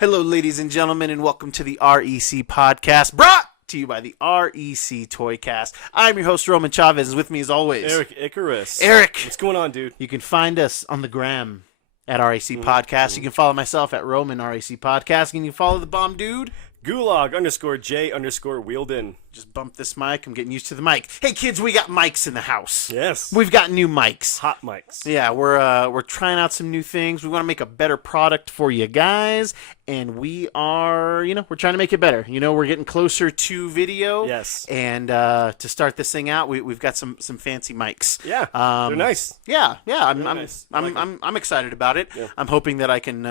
Hello, ladies and gentlemen, and welcome to the REC podcast, brought to you by the REC Toycast. I'm your host, Roman Chavez, and with me as always, Eric Icarus. Eric. What's going on, dude? You can find us on the gram at REC Podcast. You can follow myself at Roman REC Podcast, and you can follow the bomb dude. Gulag_J_Wielden. Just bump this mic. I'm getting used to the mic. Hey, kids, we got mics in the house. Yes. We've got new mics. Hot mics. Yeah, we're trying out some new things. We want to make a better product for you guys, and we are, we're trying to make it better. We're getting closer to video. Yes. And to start this thing out, we've got some fancy mics. Yeah. They're nice. Yeah. Nice. I'm excited about it. Yeah. I'm hoping that I can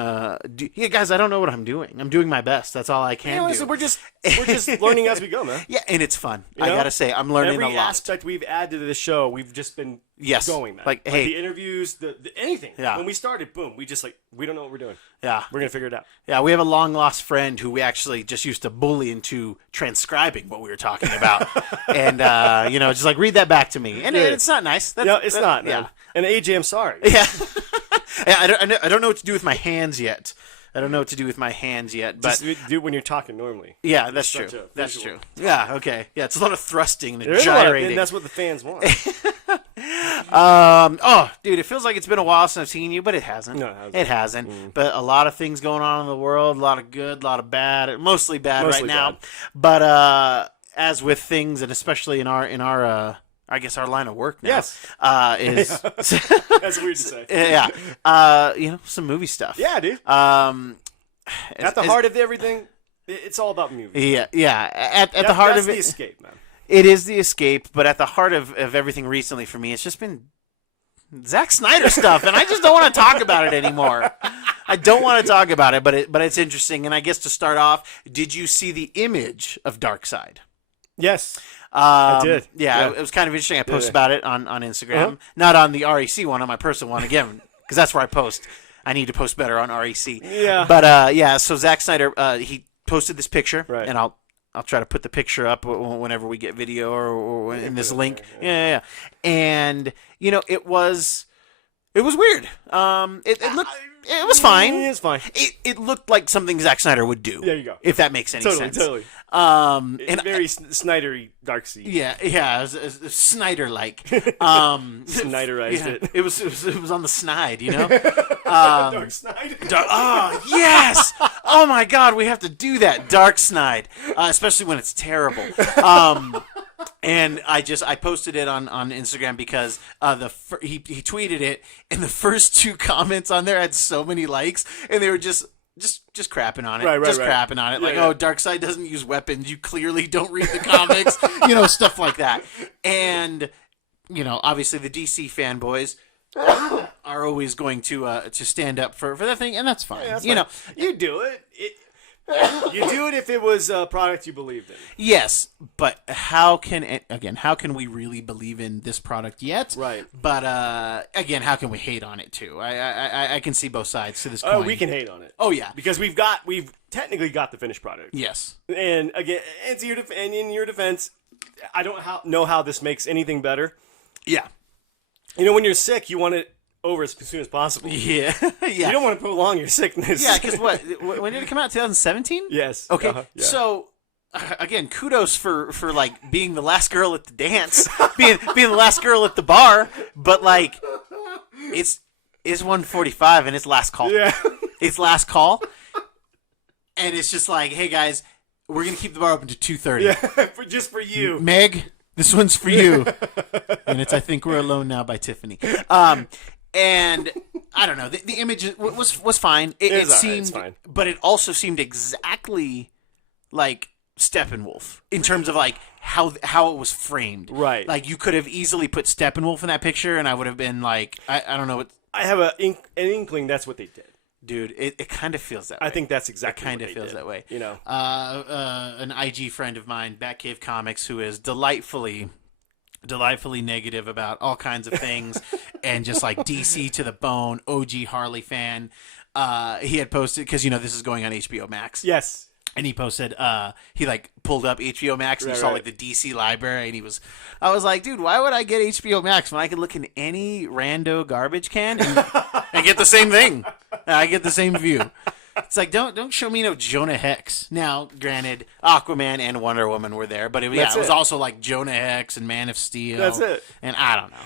do. Yeah, guys, I don't know what I'm doing. I'm doing my best. That's all I can do. Listen, we're just learning as we go, man. Yeah, and it's fun. I gotta say, I'm learning a lot. Every aspect we've added to the show, we've just been going, man. Like, hey, the interviews, the anything. Yeah. When we started, boom, we just we don't know what we're doing. Yeah. We're gonna figure it out. Yeah, we have a long lost friend who we actually just used to bully into transcribing what we were talking about, and just read that back to me, and it's not nice. No, it's not, man. Yeah. And AJ, I'm sorry. Yeah. I don't know what to do with my hands yet. But just do it when you're talking normally. Yeah, that's true. That's true. Yeah, okay. Yeah, it's a lot of thrusting and gyrating. And that's what the fans want. Dude, it feels like it's been a while since I've seen you, but it hasn't. No, it hasn't. But a lot of things going on in the world, a lot of good, a lot of bad, mostly bad right now. But as with things, and especially in our I guess our line of work now. Yes. Is that's weird to say. Yeah. Some movie stuff. Yeah, dude. At the heart of everything, it's all about movies. Yeah. At the heart of it, the escape, man. It is the escape, but at the heart of everything recently for me, it's just been Zack Snyder stuff, and I just don't want to talk about it anymore. I don't want to talk about it, but it's interesting. And I guess to start off, did you see the image of Dark-Snyde? Yes. I did. Yeah, it was kind of interesting. I posted about it on Instagram. Not on the REC one, on my personal one, again, because that's where I post. I need to post better on REC. Yeah. But, so Zack Snyder, he posted this picture, right. And I'll try to put the picture up whenever we get video or in this link. Yeah. And, it was weird. It was fine. It's fine. It looked like something Zack Snyder would do. There you go. If that makes any sense. Totally. And very Snydery Dark-Snyde. Yeah, it was Snyder-like. Snyderized it. It was on the snide, Dark-Snyde. Yes! Oh my God, we have to do that, Dark-Snyde, especially when it's terrible. And I posted it on Instagram because he tweeted it, and the first two comments on there had so many likes, and they were just crapping on it, crapping on it, yeah. Dark-Snyde doesn't use weapons. You clearly don't read the comics, stuff like that. And obviously the DC fanboys are always going to stand up for that thing, and that's fine. Yeah, that's fine. You do it. You do it if it was a product you believed in. Yes, but how can we really believe in this product yet? Right. But again, how can we hate on it too? I can see both sides to this coin. Oh, we can hate on it. Oh yeah, because we've technically got the finished product. Yes. And again, and in your defense, I don't know how this makes anything better. Yeah. When you're sick, you want it over as soon as possible. Yeah. You don't want to prolong your sickness. Yeah, because when did it come out? 2017? Yes. Okay. Yeah. So again, kudos for being the last girl at the dance, being the last girl at the bar, but it's 1:45 and it's last call. Yeah. It's last call. And it's just hey guys, we're going to keep the bar open to 2:30. Yeah, just for you. Meg, this one's for you. And it's I Think We're Alone Now by Tiffany. And I don't know. The image was fine. It seemed fine. But it also seemed exactly like Steppenwolf in terms of how it was framed. Right. You could have easily put Steppenwolf in that picture, and I would have been I don't know what. I have an inkling that's what they did. Dude, it kind of feels that way. I think that's exactly what they feels did. that way. An IG friend of mine, Batcave Comics, who is delightfully negative about all kinds of things and just DC to the bone, OG Harley fan. He had posted, because this is going on HBO Max. Yes. And he posted, he pulled up HBO Max and he saw the DC library, and I was like, dude, why would I get HBO Max when I could look in any rando garbage can and get the same thing? I get the same view. It's like don't show me no Jonah Hex. Now, granted, Aquaman and Wonder Woman were there, but it was also like Jonah Hex and Man of Steel. That's it. And I don't know.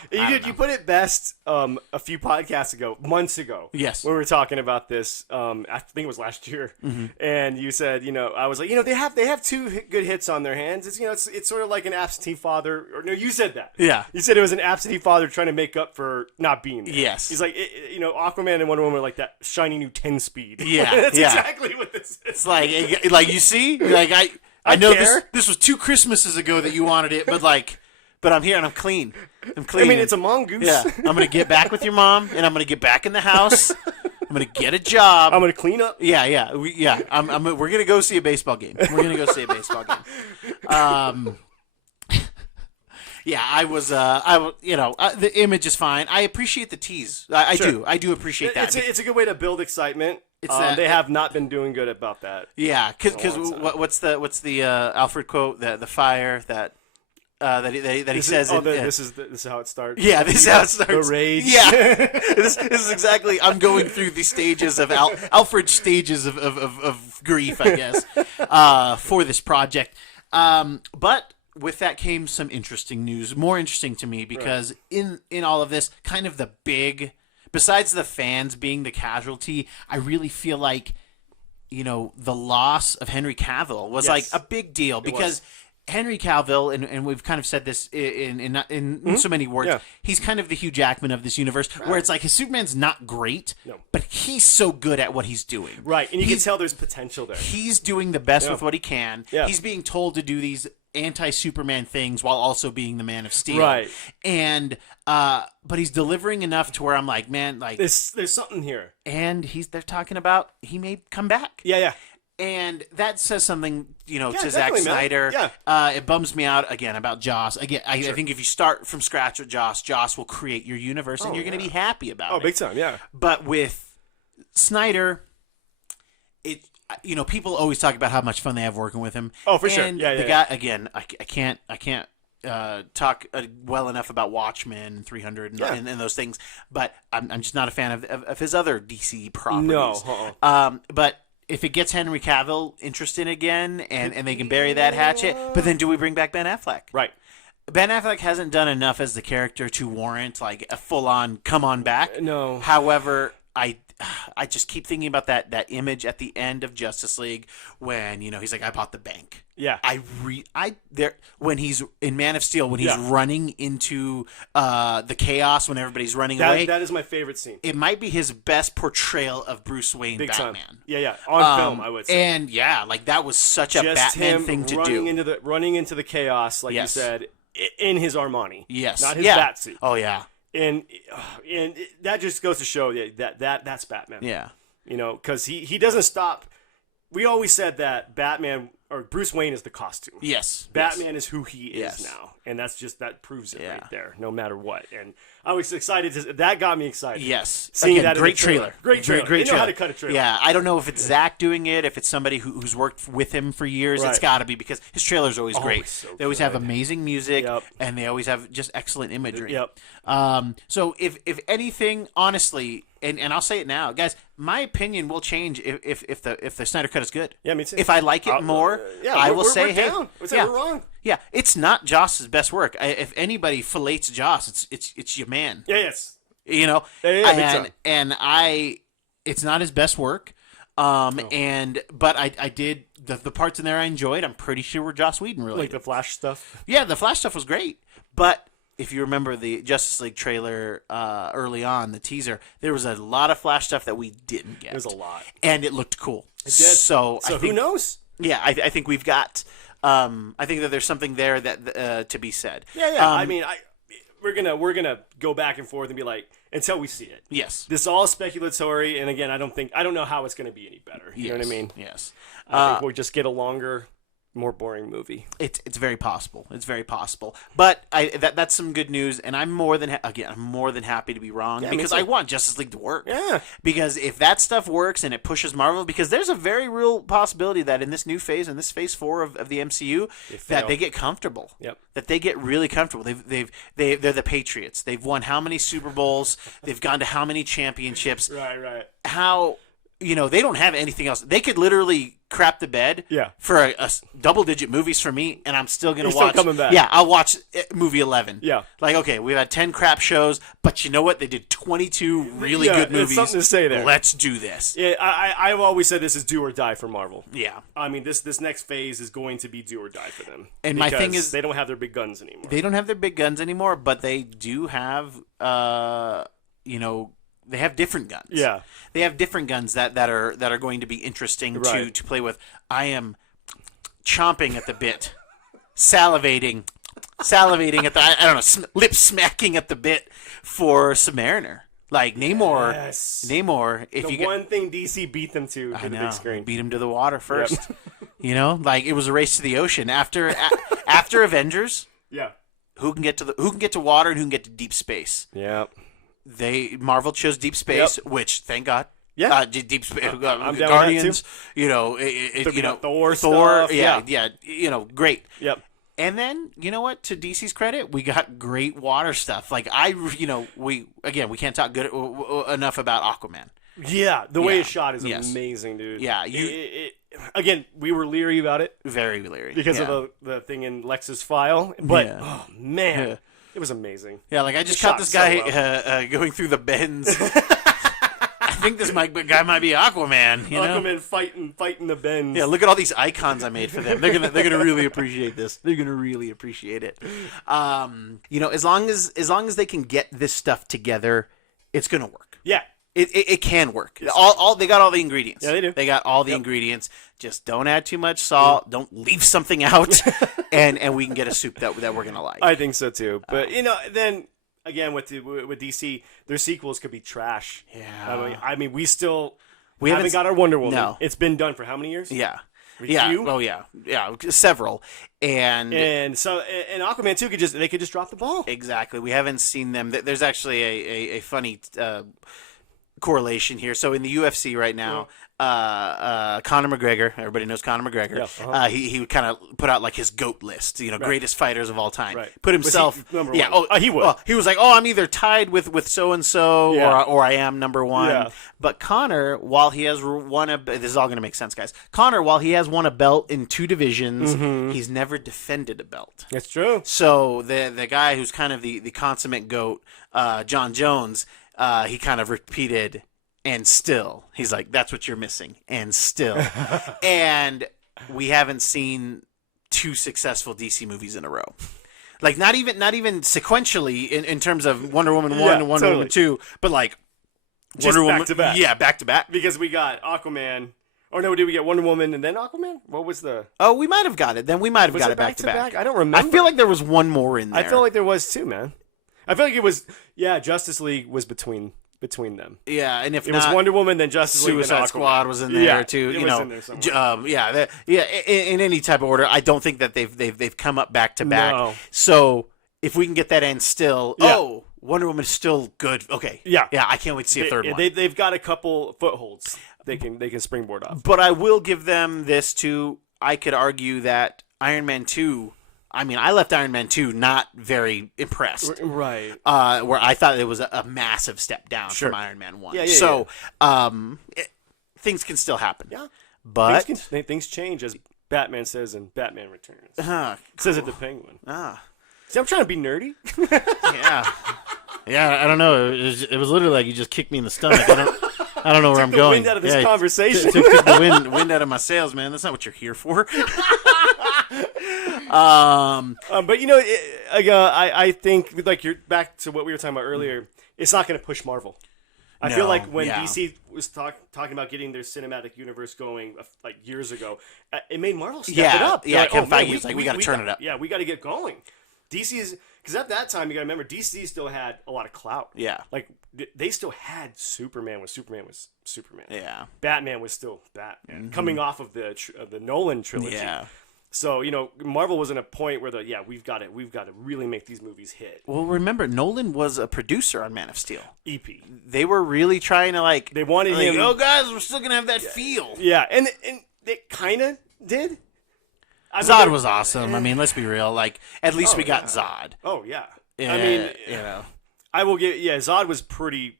You put it best a few podcasts ago, months ago. Yes. When we were talking about this, I think it was last year, and you said, I was like, they have two good hits on their hands. It's it's sort of like an absentee father. Or no, you said that. Yeah. You said it was an absentee father trying to make up for not being there. Yes. He's like, Aquaman and Wonder Woman are like that shiny new 10 speed. Yeah. That's exactly what this is. It's like you see, like I know this was 2 Christmases ago that you wanted it, but I'm here and I'm clean. I'm clean. I mean, it's a mongoose. Yeah. I'm gonna get back with your mom, and I'm gonna get back in the house. I'm gonna get a job. I'm gonna clean up. Yeah. We're gonna go see a baseball game. Yeah, the image is fine. I appreciate the tease. I do appreciate that. It's a good way to build excitement. They have not been doing good about that. Yeah, because what's the Alfred quote, the fire that he says? This is how it starts. Yeah, this is how it starts. The rage. Yeah, this is exactly. I'm going through the stages of Alfred's stages of grief, I guess, for this project. But with that came some interesting news, more interesting to me because in all of this, kind of the big, besides the fans being the casualty, I really feel like, the loss of Henry Cavill was like a big deal because Henry Cavill, and we've kind of said this in so many words, he's kind of the Hugh Jackman of this universe, where it's like his Superman's not great, but he's so good at what he's doing. Right, and you can tell there's potential there. He's doing the best with what he can. Yeah. He's being told to do these anti-Superman things while also being the Man of Steel. Right. And but he's delivering enough to where I'm like, man, like there's something here. And they're talking about he may come back. Yeah. And that says something, to Zack man. Snyder. Yeah. It bums me out again about Joss. Again, I think if you start from scratch with Joss will create your universe, and you're going to be happy about it. Oh, big time, yeah. But with Snyder, people always talk about how much fun they have working with him. Oh, for sure. And Yeah, the guy, again, I can't talk well enough about Watchmen, 300, and those things. But I'm just not a fan of his other DC properties. No. But if it gets Henry Cavill interested again, and they can bury that hatchet, but then do we bring back Ben Affleck? Right. Ben Affleck hasn't done enough as the character to warrant like a full-on come on back. No. However, I just keep thinking about that image at the end of Justice League when he's like, I bought the bank. Yeah. When he's in Man of Steel, when he's running into the chaos, when everybody's running away. That is my favorite scene. It might be his best portrayal of Bruce Wayne Big Batman. time. Yeah. On film, I would say. And that was such a Just Batman thing to do. Running into the chaos, like you said, in his Armani. Yes. Not his bat suit. Oh yeah. And that just goes to show that's Batman. Yeah. Because he doesn't stop. We always said that Batman or Bruce Wayne is the costume. Yes. Batman is who he is now, and that proves it right there, no matter what. And I was excited. That got me excited. Yes. Seeing Again, that great trailer. Great trailer. Great they know how to cut a trailer. Yeah. I don't know if it's Zach doing it, if it's somebody who's worked with him for years. Right. It's got to be because his trailers are always great. So they always have amazing music, Yep. and they always have just excellent imagery. Yep. So if anything, honestly, and I'll say it now, guys, my opinion will change if the Snyder Cut is good. Yeah, me too. If I like it more, I will say, we're hey, down. We're wrong. Yeah, it's not Joss's best work. If anybody fillets Joss, it's your man. Yeah, yes. Big time. It's not his best work. But I did the parts in there I enjoyed. I'm pretty sure were Joss Whedon related. Like the Flash stuff. Yeah, the Flash stuff was great. But if you remember the Justice League trailer early on, the teaser, there was a lot of Flash stuff that we didn't get. There's a lot, and it looked cool. It did. So I think, who knows? Yeah, I think we've got. I think that there's something there that to be said. Yeah. I mean, we're gonna go back and forth and be like until we see it. Yes. This is all speculatory, and again, I don't know how it's gonna be any better. You know what I mean? Yes. I think we'll just get a longer, more boring movie. It's very possible. It's very possible. But that's some good news, and I'm more than happy to be wrong because I want Justice League to work. Yeah. Because if that stuff works and it pushes Marvel, because there's a very real possibility that in this new phase, in this phase 4 of the MCU, that they get comfortable. Yep. That they get really comfortable. They're the Patriots. They've won how many Super Bowls? They've gone to how many championships? Right. How they don't have anything else. They could literally crap the bed for a double-digit movies for me, and I'm still going to watch. Still coming back. Yeah, I'll watch movie 11. Yeah. Like, okay, we've had 10 crap shows, but you know what? They did 22 really good movies. Something to say there. Let's do this. Yeah, I've always said this is do or die for Marvel. Yeah. I mean, this next phase is going to be do or die for them. And my thing is, they don't have their big guns anymore. They don't have their big guns anymore, but they do have, they have different guns. Yeah. They have different guns that are going to be interesting to play with. I am chomping at the bit, salivating at the, I don't know, lip smacking at the bit for Submariner. Like Namor, if the you one thing DC beat them to the big screen. Beat him to the water first. Yep. Like it was a race to the ocean after Avengers. Yeah. Who can get to water and who can get to deep space? Yeah. Marvel chose deep space, which thank God. Yeah, deep space. I'm Guardians. Thor. Stuff, yeah. Great. Yep. And then you know what? To DC's credit, we got great water stuff. Like we can't talk good enough about Aquaman. Yeah, the way it's shot is amazing, dude. Yeah, again, we were leery about it. Very leery because of the thing in Lex's file, but oh man, it was amazing. Yeah, like I just caught this guy going through the bends. I think this guy might be Aquaman. Aquaman fighting the bends. Yeah, look at all these icons I made for them. They're gonna really appreciate this. They're gonna really appreciate it. As long as they can get this stuff together, it's gonna work. Yeah. It can work. They got all the ingredients. Yeah, they do. They got all the ingredients. Just don't add too much salt. Don't leave something out, and we can get a soup that we're gonna like. I think so too. But then again with DC, their sequels could be trash. Yeah. I mean, we haven't got our Wonder Woman. No. It's been done for how many years? Yeah. Oh yeah. Several. And Aquaman too they could just drop the ball. Exactly. We haven't seen them. There's actually a funny correlation here. So in the UFC right now, Conor McGregor, everybody knows Conor McGregor. He kind of put out like his GOAT list, greatest fighters of all time. Right. Put himself number one. He would. Well, he was like, I'm either tied with so and so, or I am number one. Yeah. But Conor, while he has won this is all going to make sense, guys. Conor, while he has won a belt in 2 divisions, he's never defended a belt. That's true. So the guy who's kind of the consummate GOAT, John Jones, he kind of repeated. And still, he's like, that's what you're missing. And still. And we haven't seen 2 successful DC movies in a row. Like, not even sequentially in terms of Wonder Woman 1 and Wonder Woman 2, but like Wonder Woman back to back. Yeah, back to back. Because we got Aquaman. Or no, did we get Wonder Woman and then Aquaman? What was the... Oh, we might have got it. Then we might have got it back to back. I don't remember. I feel like there was one more in there. I feel like there was too, man. I feel like it was... Yeah, Justice League was between them. Yeah, and if it was Wonder Woman, then Justice League, Suicide Squad was in there too. It was in there somewhere. In any type of order, I don't think that they've come up back to back. No. So if we can get that end still, Wonder Woman is still good. Okay, I can't wait to see a third one. They've got a couple footholds they can springboard off. But I will give them this too. I could argue that Iron Man 2. I mean, I left Iron Man 2 not very impressed. Right. Where I thought it was a massive step down from Iron Man 1. Things can still happen. Yeah. But things change, as Batman says in Batman Returns. Says it to Penguin. See, I'm trying to be nerdy. Yeah, I don't know. It was literally like you just kicked me in the stomach. I don't know where I'm going. Wind out of this conversation. Took the wind out of my sails, man. That's not what you're here for. But I think like you're back to what we were talking about earlier. It's not going to push Marvel. I feel like when DC was talking about getting their cinematic universe going like years ago, it made Marvel step it up. Yeah, Kevin Feige was like, we got to turn it up. Yeah, we got to get going. DC is because at that time you got to remember DC still had a lot of clout. Yeah, like they still had Superman was Superman. Yeah, Batman was still Batman coming off of the Nolan trilogy. Yeah. So, Marvel was in a point where we've got to really make these movies hit. Well, remember, Nolan was a producer on Man of Steel. EP. They were really trying to they wanted him. Oh, guys, we're still going to have that feel. Yeah, and they kind of did. Zod was awesome. I mean, let's be real. Like, at least we got Zod. Oh, yeah. I mean, I will give, Zod was pretty,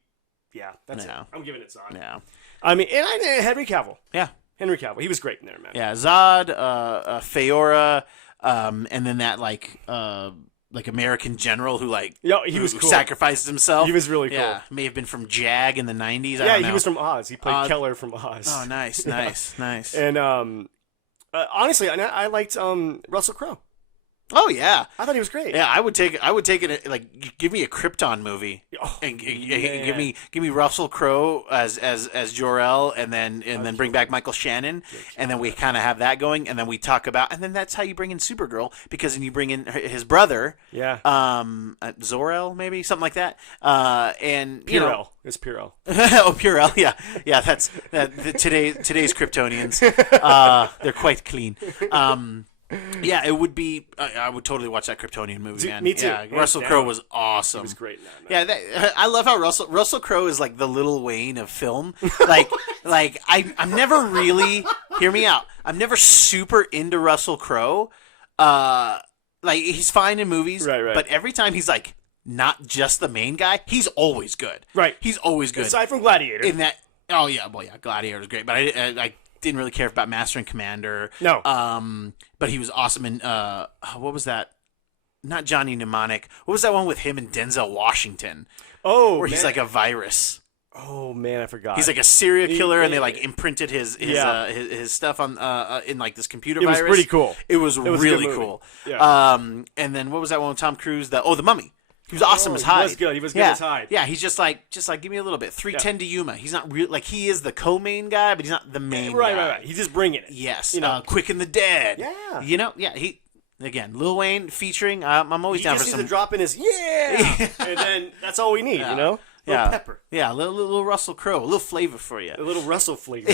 that's it. I'm giving it Zod. Yeah. I mean, and Henry Cavill. Yeah. Henry Cavill. He was great in there, man. Yeah, Zod, Feora, and then that like American general who he was cool. Sacrificed himself. He was really cool. Yeah, may have been from Jag in the 90s. I Yeah, don't know. he was from Oz. He played Keller from Oz. Oh, nice, nice. And honestly, I liked Russell Crowe. Oh yeah, I thought he was great. Yeah, I would take it. Like, give me a Krypton movie, and give me Russell Crowe as Jor-El, and then bring back Michael Shannon, and then we kind of have that going, and then we talk about, and then that's how you bring in Supergirl, because then you bring in his brother, Zor-El, maybe something like that, and Purell. It's Purell. Oh, Purell, yeah, that's today's Kryptonians. They're quite clean. Yeah, it would be. I would totally watch that Kryptonian movie, man. Me too. Yeah, Russell Crowe was awesome. He was great in that, man. Yeah, I love how Russell Crowe is like the Lil Wayne of film. I'm never really. Hear me out. I'm never super into Russell Crowe. He's fine in movies, right. But every time he's like not just the main guy, he's always good. Right. He's always good. Aside from Gladiator. In that. Oh yeah, well yeah, Gladiator was great, but I didn't really care about Master and Commander. No. But he was awesome in what was that? Not Johnny Mnemonic. What was that one with him and Denzel Washington? Oh, where he's like a virus. Oh man, I forgot. He's like a serial killer, and they like imprinted his stuff on in like this computer virus. It was pretty cool. It was really cool. Yeah. And then what was that one with Tom Cruise? The Mummy. He was awesome as Hyde. He was good. He was good as Hyde. Yeah, he's just like give me a little bit. 310 to Yuma. He's not real. Like, he is the co-main guy, but he's not the main guy. Right. He's just bringing it. Yes. Quick and the Dead. Yeah. He again, Lil Wayne featuring. I'm always down for some. He just needs to drop in his and then that's all we need. Yeah. A little pepper. Yeah, a little Russell Crowe, a little flavor for you. A little Russell flavor.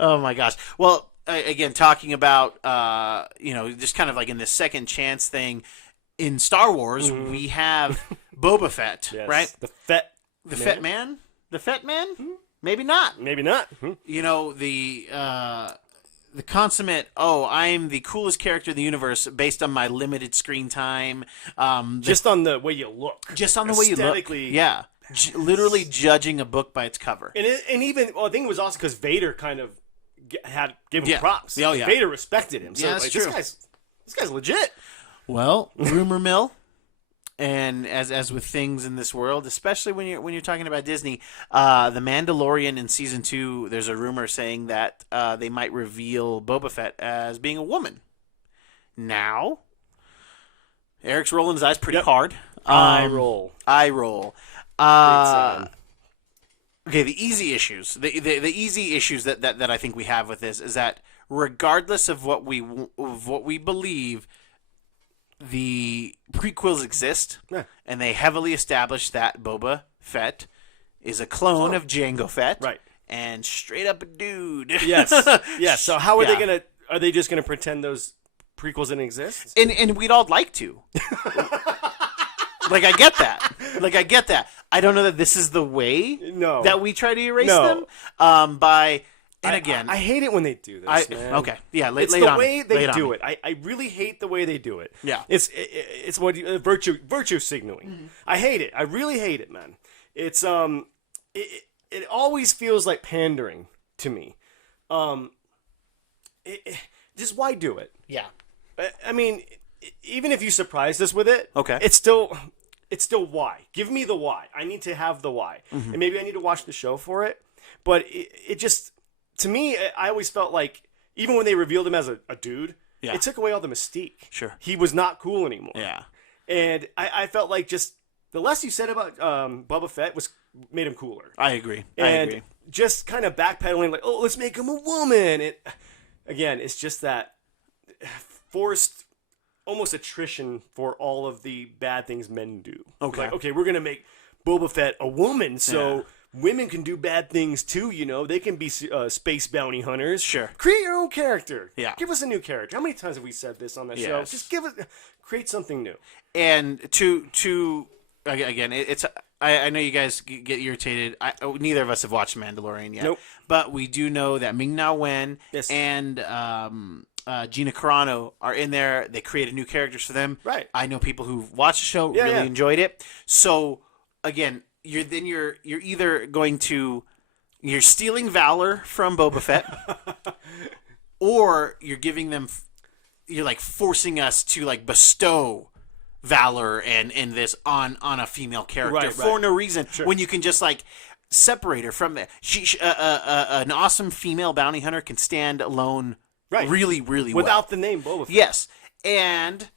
Oh my gosh. Well, again, talking about just kind of like in this second chance thing. In Star Wars, we have Boba Fett, right? The Fett Man? The Fett Man? Maybe not. Maybe not. The consummate, I'm the coolest character in the universe based on my limited screen time. Just on the way you look. Just on the way you look. Aesthetically. Yeah. Literally judging a book by its cover. And even, I think it was also because Vader kind of gave him props. Oh, yeah. Vader respected him. So that's true. This guy's legit. Well, rumor mill, and as with things in this world, especially when you're talking about Disney, the Mandalorian in season 2, there's a rumor saying that they might reveal Boba Fett as being a woman. Now, Eric's rolling his eyes pretty hard. Eye roll. Okay, the easy issues. The easy issues that I think we have with this is that regardless of what we believe. The prequels exist, and they heavily establish that Boba Fett is a clone of Jango Fett, right? And straight up a dude. Yes. So how are they gonna? Are they just gonna pretend those prequels didn't exist? And we'd all like to. I get that. I don't know that this is the way that we try to erase them by. And again, I hate it when they do this, man. Okay, yeah, it's the way they do it. I really hate the way they do it. Yeah, it's what virtue signaling. Mm-hmm. I hate it. I really hate it, man. It's it always feels like pandering to me. Just why do it? Yeah, I mean, even if you surprised us with it, okay, it's still why. Give me the why. I need to have the why, and maybe I need to watch the show for it. But it just. To me, I always felt like, even when they revealed him as a dude, it took away all the mystique. Sure. He was not cool anymore. Yeah. And I felt like just the less you said about Boba Fett made him cooler. I agree. And just kind of backpedaling, like, let's make him a woman. Again, it's just that forced almost attrition for all of the bad things men do. Okay. Like, we're going to make Boba Fett a woman, so... Yeah. Women can do bad things too, They can be space bounty hunters. Sure. Create your own character. Yeah. Give us a new character. How many times have we said this on that show? Just create something new. And to again, it's I know you guys get irritated. Neither of us have watched Mandalorian yet. Nope. But we do know that Ming-Na Wen and Gina Carano are in there. They created new characters for them. Right. I know people who've watched the show really enjoyed it. So again. you're either going to you're stealing valor from Boba Fett, or you're like forcing us to like bestow valor and this on a female character for no reason when you can just like separate her from that. An awesome female bounty hunter can stand alone really, really well. Without the name Boba Fett. Yes. And,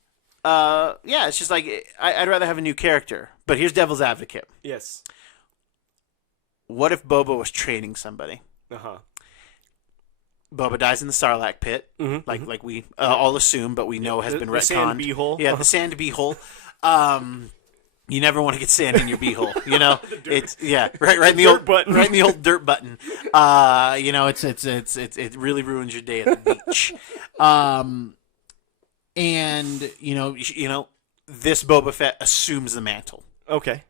it's just like, I'd rather have a new character. But here's Devil's Advocate. Yes. What if Boba was training somebody? Uh-huh. Boba dies in the Sarlacc pit, like we all assume, but we know has been retconned. The sand beehole. Yeah, the sand beehole. You never want to get sand in your beehole, you know. It's right in the old button, right in the old dirt button. It really ruins your day at the beach. And this Boba Fett assumes the mantle. Okay.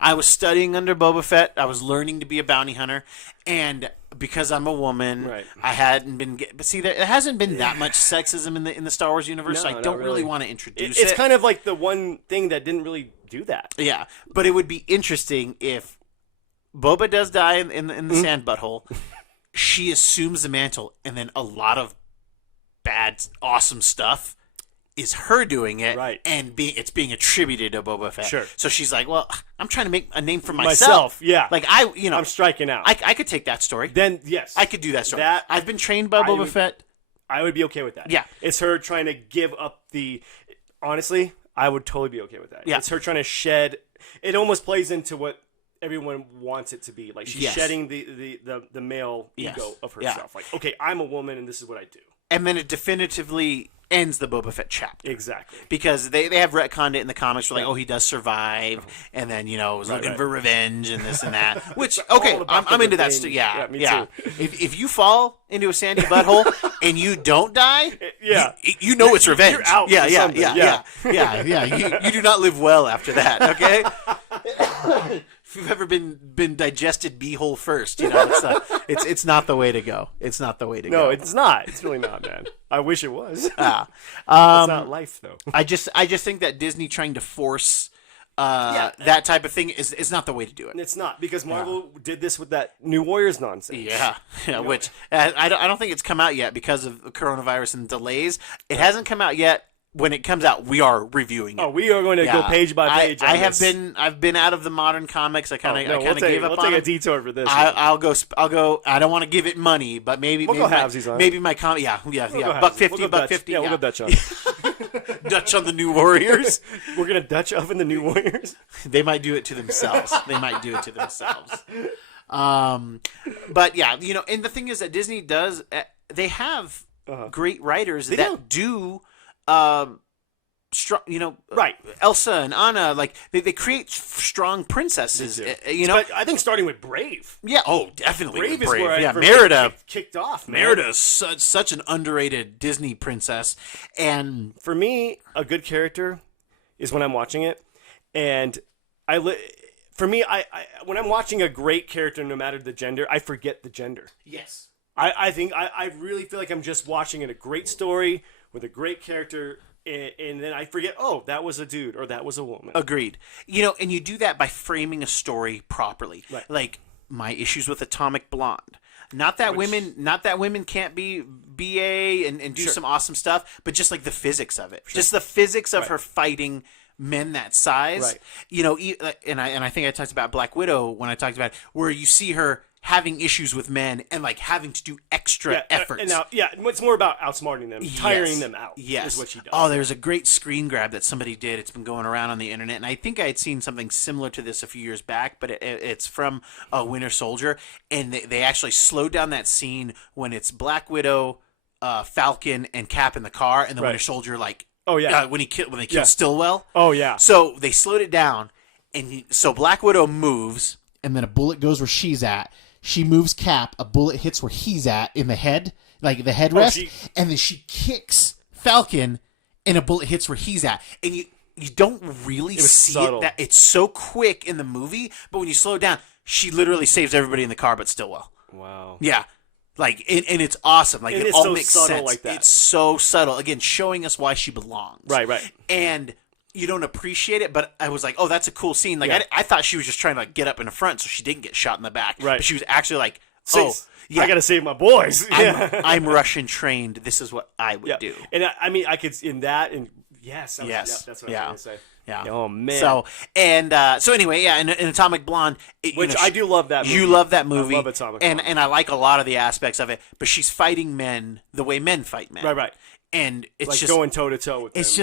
I was studying under Boba Fett. I was learning to be a bounty hunter, and because I'm a woman, I hadn't been. But see, there hasn't been that much sexism in the Star Wars universe. So I don't really want to introduce it. It's kind of like the one thing that didn't really do that. Yeah, but it would be interesting if Boba does die in the sand butthole. She assumes the mantle, and then a lot of bad, awesome stuff is her doing it, and it's being attributed to Boba Fett. Sure. So she's like, well, I'm trying to make a name for myself. Yeah. Like, I'm striking out. I could take that story. Then, yes. I could do that story. I've been trained by Boba Fett. I would be okay with that. Yeah. It's her trying to give up honestly, I would totally be okay with that. Yeah. It's her trying to shed. It almost plays into what everyone wants it to be. Like, she's shedding the male ego of herself. Yeah. Like, okay, I'm a woman, and this is what I do. And then it definitively ends the Boba Fett chapter. Exactly. Because they have retconned it in the comics. We're like, oh, he does survive, and then, was looking for revenge and this and that. Which, okay, I'm into that. Yeah, me too. If you fall into a sandy butthole and you don't die, you know it's revenge. You're out. Yeah. You do not live well after that, okay? If you've ever been digested beehole first, it's not the way to go. It's not the way to go. No, it's not. It's really not, man. I wish it was. It's not life, though. I just think that Disney trying to force that type of thing is not the way to do it. It's not, because Marvel did this with that New Warriors nonsense. Yeah, which I don't think it's come out yet because of coronavirus and delays. It hasn't come out yet. When it comes out, we are reviing it. Oh, we are going to go page by page. I've been out of the modern comics. I kind of gave up. We'll take a detour for this. I'll go. I don't want to give it money, but maybe we'll go halvesies on it. Maybe my comic. Yeah. $1.50, $1.50. Yeah, we'll go Dutch on. Dutch on the New Warriors. We're gonna Dutch oven the New Warriors. They might do it to themselves. But yeah, and the thing is that Disney does. They have great writers that do. Strong, Elsa and Anna, like they create strong princesses. But I think starting with Brave. Yeah. Oh, definitely. Brave is where Merida kicked off. Man. Merida is such an underrated Disney princess, and for me, a good character is when I'm watching it, and for me, when I'm watching a great character, no matter the gender, I forget the gender. Yes. I think I really feel like I'm just watching a great story with a great character, and then I forget, oh, that was a dude or that was a woman. Agreed. And you do that by framing a story properly. Right. Like my issues with Atomic Blonde. Not that women can't be BA and do some awesome stuff, but just like the physics of it. Sure. Just the physics of her fighting men that size. Right. And I think I talked about Black Widow when I talked about it, where you see her having issues with men and like having to do extra efforts. And now, it's more about outsmarting them, tiring them out. Yes, is what she does. Oh, there's a great screen grab that somebody did. It's been going around on the internet, and I think I had seen something similar to this a few years back. But it's from Winter Soldier, and they actually slowed down that scene when it's Black Widow, Falcon, and Cap in the car, and the Winter Soldier when they kill Stillwell. Oh yeah. So they slowed it down, and so Black Widow moves, and then a bullet goes where she's at. She moves Cap, a bullet hits where he's at in the head, like the headrest, and then she kicks Falcon, and a bullet hits where he's at. And you don't really see it. That it's so quick in the movie, but when you slow it down, she literally saves everybody in the car, but Stillwell. Wow. Yeah. Like, and it's awesome. Like, it all makes sense. Like that. It's so subtle. Again, showing us why she belongs. Right. And you don't appreciate it, but I was like, oh, that's a cool scene. Like, I thought she was just trying to like, get up in the front so she didn't get shot in the back. Right. But she was actually like, I got to save my boys. I'm Russian trained. This is what I would do. And I mean, I could, in that, and yes. That's what I was going to say. Yeah. Oh, man. So anyway, in Atomic Blonde. Which I do love that movie. You love that movie. I love Atomic Blonde. And I like a lot of the aspects of it, but she's fighting men the way men fight men. Right. And it's like just going toe to toe with them. It's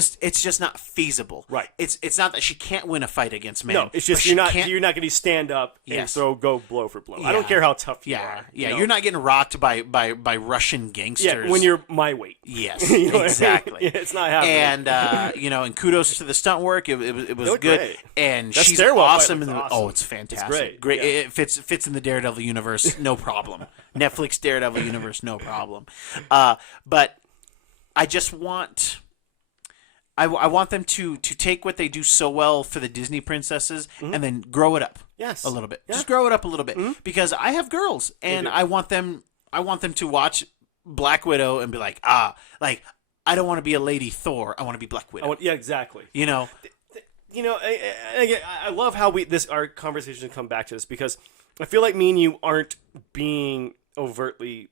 just not feasible. Right. It's not that she can't win a fight against men. No, it's just you're not going to stand up and go blow for blow. I don't care how tough you are. Yeah, you're not getting rocked by Russian gangsters. Yeah, when you're my weight. Yes, exactly. It's not happening. And and kudos to the stunt work. It was good. Great. And that she's awesome. Oh, it's fantastic. It's great. Yeah. It fits in the Daredevil universe, no problem. Netflix Daredevil universe, no problem. But I just want, I want them to take what they do so well for the Disney princesses and then grow it up, a little bit. Yeah. Just grow it up a little bit because I have girls and I want them to watch Black Widow and be like, I don't want to be a Lady Thor. I want to be Black Widow. Exactly. I love how our conversation come back to this because I feel like me and you aren't being overtly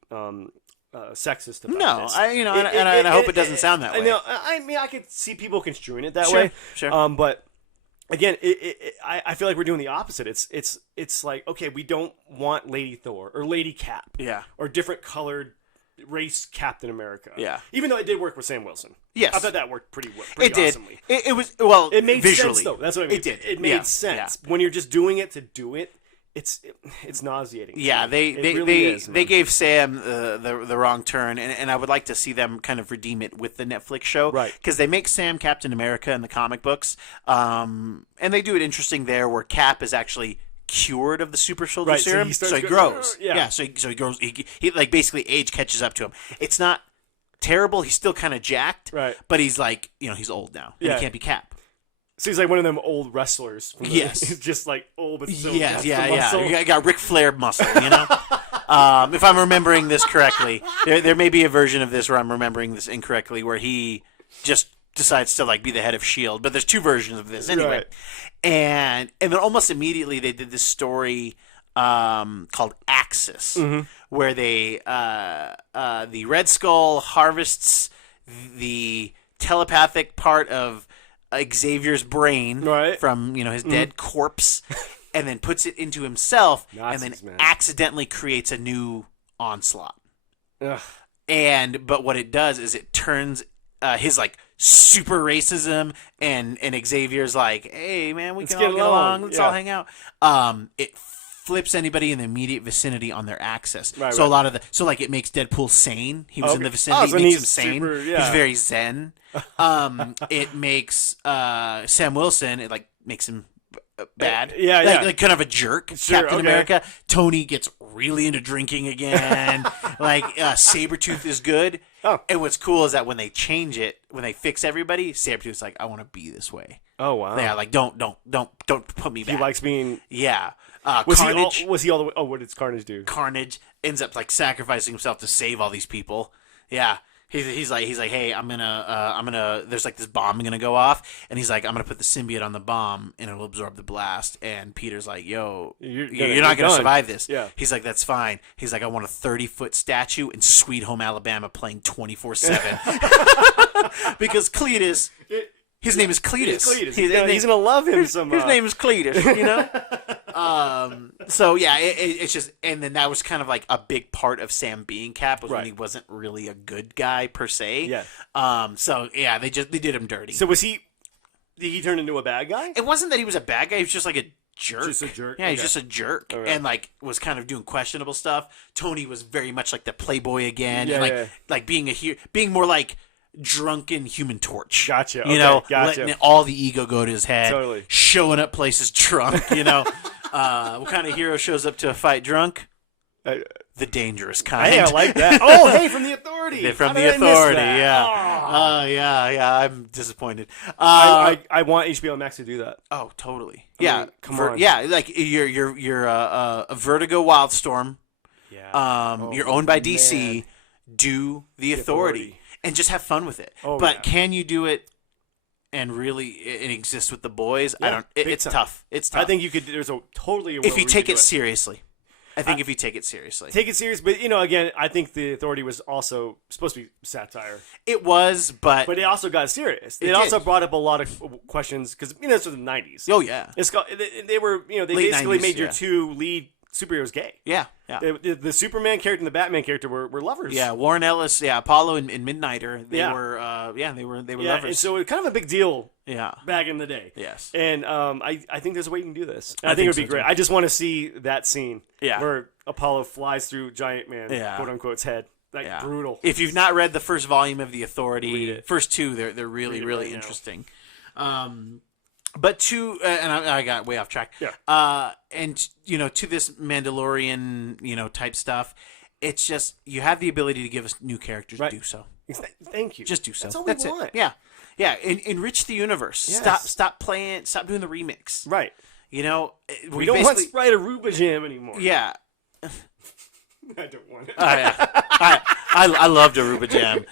sexist about this. I hope it doesn't sound that way. I mean, I could see people construing it that way. Sure. But again, I feel like we're doing the opposite. It's like, okay, we don't want Lady Thor or Lady Cap, or different colored race Captain America. Yeah. Even though it did work with Sam Wilson. Yes. I thought that worked pretty it did. awesomely. It was it made visually. sense though. That's what I mean. It did. It made sense. When you're just doing it to do it. It's nauseating. Yeah, they gave Sam the wrong turn, and I would like to see them kind of redeem it with the Netflix show, right? Because they make Sam Captain America in the comic books, and they do it interesting there, where Cap is actually cured of the super soldier serum, so he grows. So he grows. He like basically age catches up to him. It's not terrible. He's still kind of jacked, right? But he's like he's old now, and he can't be Cap. So he's like one of them old wrestlers. Yes. He's just like old, but still yes, muscle. You got Ric Flair muscle, if I'm remembering this correctly. There may be a version of this where I'm remembering this incorrectly, where he just decides to like be the head of S.H.I.E.L.D., but there's two versions of this anyway. Right. And then almost immediately they did this story called Axis, where they the Red Skull harvests the telepathic part of Xavier's brain from his dead corpse, and then puts it into himself, and then accidentally creates a new Onslaught. Ugh. But what it does is it turns his like super racism and Xavier's like, hey man, let's can all get along, let's all hang out. It flips anybody in the immediate vicinity on their axis. A lot of it makes Deadpool sane. He was in the vicinity, it makes him sane. He's very zen. It makes Sam Wilson. It like makes him bad. Like kind of a jerk. Sure, Captain America. Tony gets really into drinking again. Sabretooth is good. Oh. And what's cool is that when they change it, when they fix everybody, Sabretooth's like, I want to be this way. Oh wow. Yeah, like don't put me back. He likes being. Yeah. Carnage. Was he all the way? Oh, what did Carnage do? Carnage ends up like sacrificing himself to save all these people. Yeah. He's like, hey, I'm gonna, there's like this bomb gonna go off, and he's like, I'm gonna put the symbiote on the bomb, and it'll absorb the blast. And Peter's like, yo, you're not gonna survive this. Yeah. He's like, that's fine. He's like, I want a 30-foot statue in Sweet Home Alabama playing 24/7 because Cletus. His name is Cletus. He's gonna love him somehow. His name is Cletus. So yeah, it's just, and then that was kind of like a big part of Sam being Cap was when he wasn't really a good guy per se. Yeah. So yeah, they did him dirty. So did he turn into a bad guy? It wasn't that he was a bad guy. He was just like a jerk. Just a jerk. Yeah, he's just a jerk, and like was kind of doing questionable stuff. Tony was very much like the playboy again, and like being being more like drunken Human Torch. Gotcha. Letting all the ego go to his head. Totally. Showing up places drunk. What kind of hero shows up to a fight drunk? The dangerous kind. Hey, I like that. Oh, hey, from the Authority. They're from the Authority. Yeah. Yeah. I'm disappointed. I want HBO Max to do that. Oh, totally. I mean, come on. Yeah, like you're a Vertigo Wildstorm. Yeah. You're owned by DC. Man. Do the Authority. And just have fun with it. But can you do it and really it exists with the boys, Yeah, it's tough. It's tough. I think you could. There's a totally a if you world take where it could do seriously. I think if you take it seriously. take it serious, but again, I think the Authority was also supposed to be satire, It was, but but it also got serious. It did. also brought up a lot of questions because this was the '90s. oh yeah, It's got, they were they Late basically 90s, made your yeah. two lead superheroes gay. yeah. The Superman character and the Batman character were lovers. Yeah, Warren Ellis, Apollo and Midnighter, they Yeah. were they were And lovers. so it was kind of a big deal Yeah. back in the day. Yes. And I think there's a way you can do this. I I think it would think be so, great. too. I just want to see that scene Yeah. where Apollo flies through Giant Man, Yeah. quote unquote's head. Like Yeah. brutal. If you've not read the first volume of The Read Authority, it. first two, they're really, Read it really right now. interesting. But to and I got way off track. Yeah. And to this Mandalorian, type stuff, it's just you have the ability to give us new characters. Right. Do so. Thank you. Just do so. That's all we it. want. Yeah. Yeah. Enrich the universe. Yes. Stop playing. Stop doing the remix. Right. We We don't want Sprite Aruba Jam anymore. Yeah. I don't want it. I loved Aruba Jam.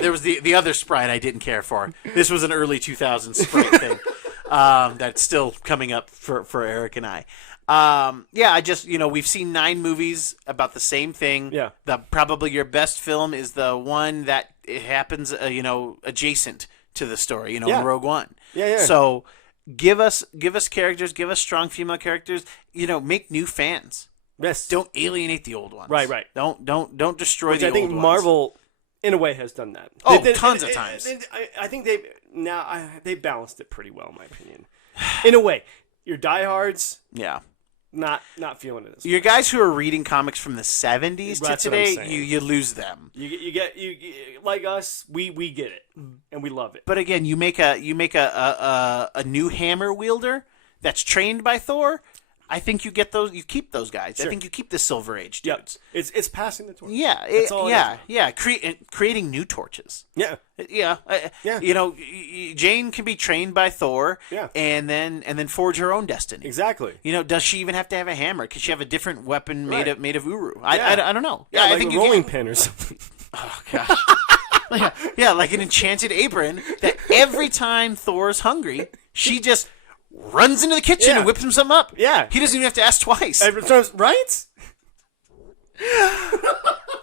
There was the other Sprite I didn't care for. This was an early 2000s Sprite thing that's still coming up for Eric and I. I just we've seen 9 movies about the same thing. Yeah. Probably your best film is the one that it happens adjacent to the story. Yeah. Rogue One. Yeah. So give us characters, give us strong female characters. Make new fans. Yes. Don't alienate the old ones. Right. Don't destroy Which the I think old ones. Marvel, in a way, has done that. Oh, tons of times. I think they've balanced it pretty well, in my opinion. In a way, your diehards, Yeah. not feeling it. Your guys who are reading comics from the 70s to That's what I'm today, saying. you lose them. You get like us, we get it and we love it. But again, you make a new hammer wielder that's trained by Thor. I think you keep those guys. Sure. I think you keep the Silver Age Yep. dudes. It's passing the torch. Yeah, That's all it is. creating new torches. Yeah. Yeah, Yeah. Jane can be trained by Thor. Yeah. and then forge her own destiny. Exactly. Does she even have to have a hammer? Could she have a different weapon Right. made of Uru? Yeah. I don't know. Yeah, I like think a you rolling can. pin or something. Oh gosh. Yeah, like an enchanted apron that every time Thor's hungry, she just runs into the kitchen Yeah. and whips him something up. Yeah. He doesn't even have to ask twice. Right?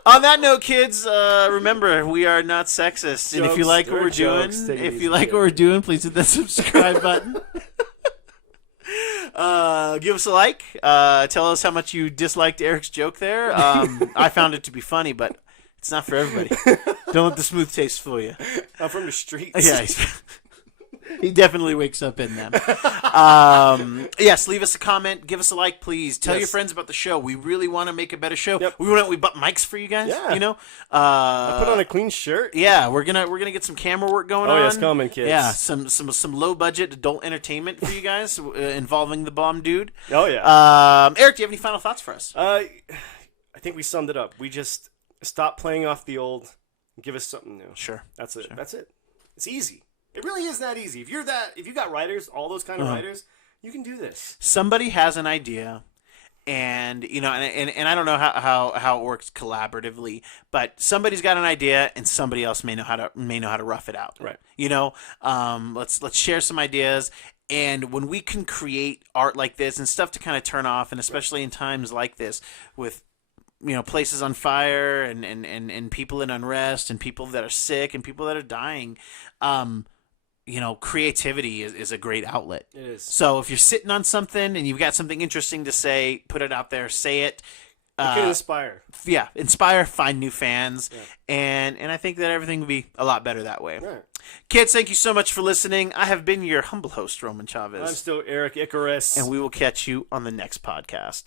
On that note, kids, remember we are not sexist, and if you Jokes, like what they're we're doing, jokes. Take it easy, what kid. we're doing, please hit that subscribe button. Give us a like. Tell us how much you disliked Eric's joke there. I found it to be funny, but it's not for everybody. Don't let the smooth taste fool you. I'm from the streets. Yeah, he definitely wakes up in them. Yes, leave us a comment. Give us a like, please. Tell your Yes. friends about the show. We really want to make a better show. Yep. We bought mics for you guys. Yeah. I put on a clean shirt. Yeah, we're gonna get some camera work going on. Oh, yes, coming, kids. Yeah, some low budget adult entertainment for you guys involving the bomb dude. Oh, yeah. Eric, do you have any final thoughts for us? I think we summed it up. We just stop playing off the old and give us something new. Sure. That's it. That's it. It's easy. It really is that easy. If you got writers, all those kind of writers, you can do this. Somebody has an idea, and and I don't know how it works collaboratively, but somebody's got an idea, and somebody else may know how to rough it out. Right. Let's share some ideas. And when we can create art like this and stuff to kind of turn off, and especially in times like this with places on fire and people in unrest and people that are sick and people that are dying, creativity is a great outlet. It is. So if you're sitting on something and you've got something interesting to say, put it out there, say it. It can inspire. Yeah, inspire, find new fans, and I think that everything will be a lot better that way. Right. Kids, thank you so much for listening. I have been your humble host, Roman Chavez. I'm still Eric Icarus. And we will catch you on the next podcast.